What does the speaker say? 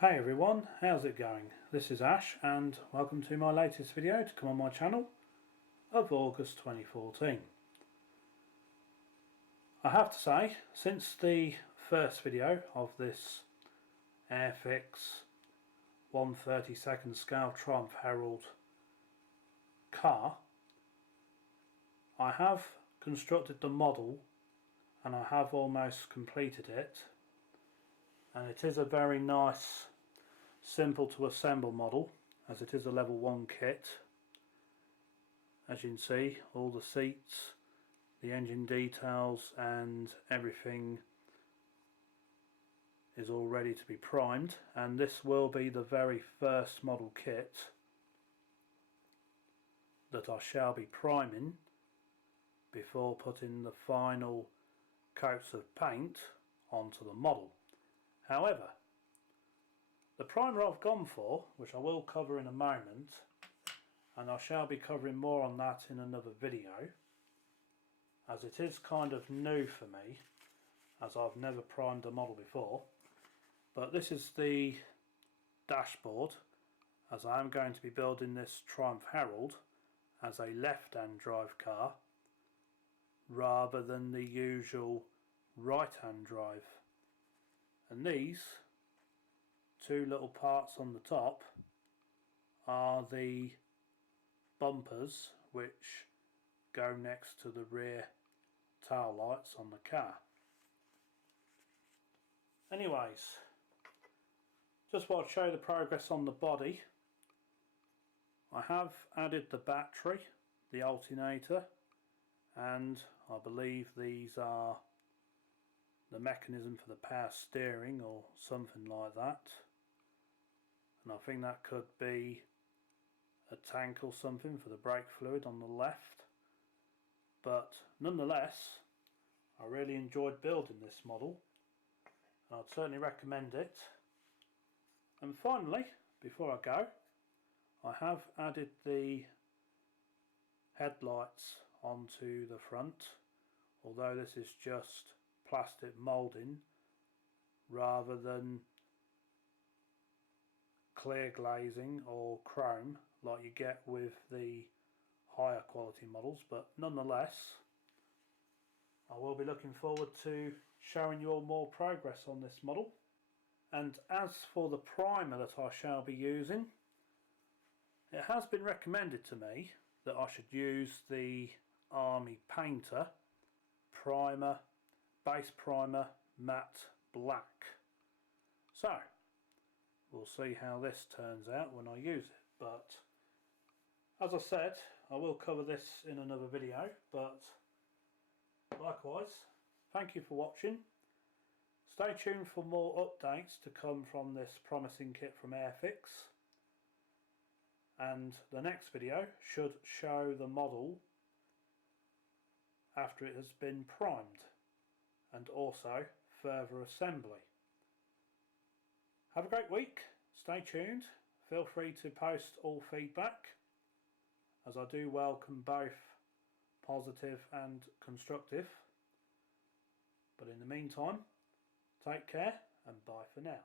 Hey everyone, how's it going? This is Ash and welcome to my latest video to come on my channel of August 2014. I have to say, since the first video of this Airfix 1/32 scale Triumph Herald car, I have constructed the model and I have almost completed it, and it is a very nice, simple to assemble model, as it is a level 1 kit. As you can see, all the seats, the engine details and everything is all ready to be primed, and this will be the very first model kit that I shall be priming before putting the final coats of paint onto the model. However, the primer I've gone for, which I will cover in a moment, and I shall be covering more on that in another video, as it is kind of new for me, as I've never primed a model before. But this is the dashboard, as I am going to be building this Triumph Herald as a left-hand drive car rather than the usual right-hand drive. And these two little parts on the top are the bumpers which go next to the rear tail lights on the car. Anyways, just want to show the progress on the body. I have added the battery, the alternator, and I believe these are the mechanism for the power steering or something like that, and I think that could be a tank or something for the brake fluid on the left. But nonetheless, I really enjoyed building this model and I'd certainly recommend it. And finally, before I go, I have added the headlights onto the front, although this is just plastic moulding rather than clear glazing or chrome like you get with the higher quality models. But nonetheless, I will be looking forward to showing you all more progress on this model. And as for the primer that I shall be using, it has been recommended to me that I should use the Army Painter primer, base primer, matte black. So we'll see how this turns out when I use it. But as I said, I will cover this in another video. But likewise, thank you for watching. Stay tuned for more updates to come from this promising kit from Airfix. And the next video should show the model after it has been primed, and also further assembly. Have a great week, stay tuned, feel free to post all feedback, as I do welcome both positive and constructive. But in the meantime, take care and bye for now.